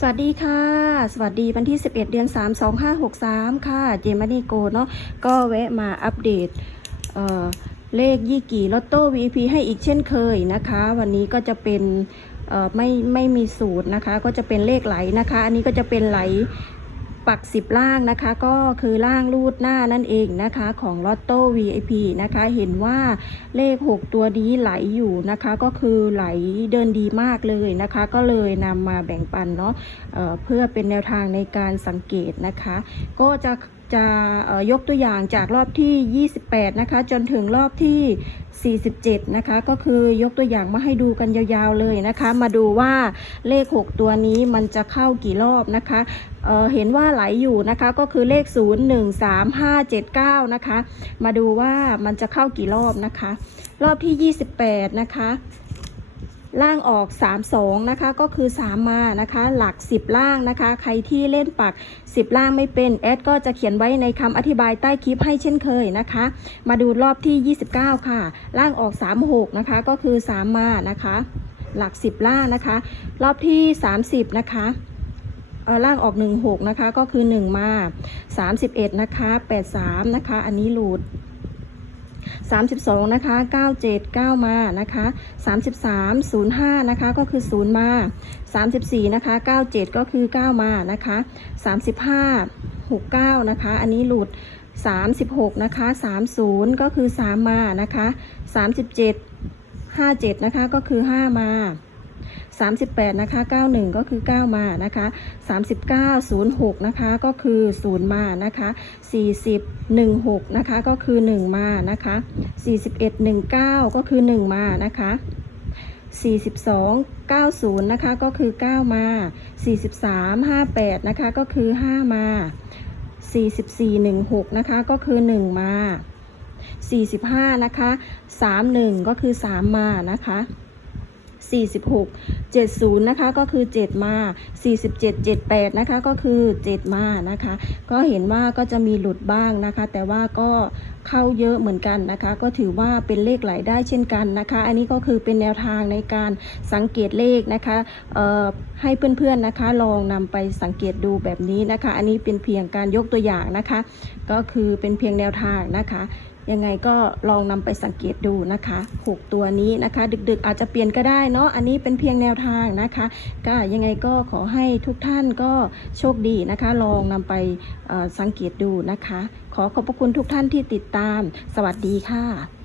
สวัสดีค่ะ สวัสดีวันที่ 11 เดือน 3 2563 ค่ะ เจมานีโกเนาะก็แวะมาอัปเดตเเลขยี่กี่ลอตโต้ VIP ให้อีกเช่นเคยนะคะ วันนี้ก็จะเป็นไม่ไม่มีสูตรนะคะ ก็จะเป็นเลขไหลนะคะ อันนี้ก็จะเป็นไหล ปักสิบล่างนะคะ ก็คือล่างรูดหน้านั่นเองนะคะ ของลอตโต้ VIP นะคะ เห็นว่าเลข 6 ตัวนี้ไหลอยู่นะคะ ก็คือไหลเดินดีมากเลยนะคะ ก็เลยนำมาแบ่งปันเนาะเเพื่อเป็นแนวทางในการสังเกตนะคะ ก็จะ จะยกตัวอย่างจากรอบที่ 28 นะคะ จนถึงรอบที่ 47 นะคะ ก็คือยกตัวอย่างมาให้ดูกันยาวๆเลยนะคะ มาดูว่าเลข 6 ตัวนี้มันจะเข้ากี่รอบนะคะเเห็นว่าไหลอยู่นะคะก็คือเลข 0 1 3 5 7 9 นะคะ มาดูว่ามันจะเข้ากี่รอบนะคะ รอบที่ 28 นะคะ ล่างออก 3 2 นะคะ ก็คือ 3 มานะคะ หลัก 10 ล่างนะคะ ใครที่เล่นปัก 10 ล่างไม่เป็น แอดก็จะเขียนไว้ในคำอธิบายใต้คลิปให้เช่นเคยนะคะ มาดูรอบที่ 29 ค่ะ ล่างออก 3 6 นะคะ ก็คือ 3 มานะคะ หลัก 10 ล่างนะคะ รอบที่ 30 นะคะล่างออก 1 6 นะคะ ก็คือ 1 มา 31 นะคะ 83 นะคะ อันนี้หลุด 32 นะคะ 97 9 มานะคะ 33 05 นะคะ ก็คือ 0 มา 34 นะคะ 97 ก็คือ 9 มานะคะ 35 69 นะคะ อันนี้หลุด 36 นะคะ 30 ก็คือ 3 มานะคะ 37 57 นะคะ ก็คือ 5 มา 38 นะคะ 91 ก็คือ 9 มานะคะ 39 06 นะคะ ก็คือ 0 มานะคะ 40 16 นะคะ ก็คือ 1 มานะคะ 41 19 ก็คือ 1 มานะคะ42 90 นะคะ ก็คือ 9 มา 43 58 นะคะ ก็คือ 5 มา 44 16 นะคะ ก็คือ 1 มา 45 นะคะ 31 ก็คือ 3 มานะคะ 46 70 นะคะก็คือ 7 มา 47 78 นะคะก็คือ 7 มานะคะ ก็เห็นว่าก็จะมีหลุดบ้างนะคะ แต่ว่าก็เข้าเยอะเหมือนกันนะคะ ก็ถือว่าเป็นเลขไหลได้เช่นกันนะคะ อันนี้ก็คือเป็นแนวทางในการสังเกตเลขนะคะให้เพื่อนๆนะคะ ลองนำไปสังเกตดูแบบนี้นะคะ อันนี้เป็นเพียงการยกตัวอย่างนะคะ ก็คือเป็นเพียงแนวทางนะคะ ยังไงก็ลองนำไปสังเกตดูนะคะ6ตัวนี้นะคะ ดึกๆอาจจะเปลี่ยนก็ได้เนาะอันนี้เป็นเพียงแนวทางนะคะ ก็ยังไงก็ขอให้ทุกท่านก็โชคดีนะคะ ลองนำไปสังเกตดูนะคะ ขอขอบพระคุณทุกท่านที่ติดตาม สวัสดีค่ะ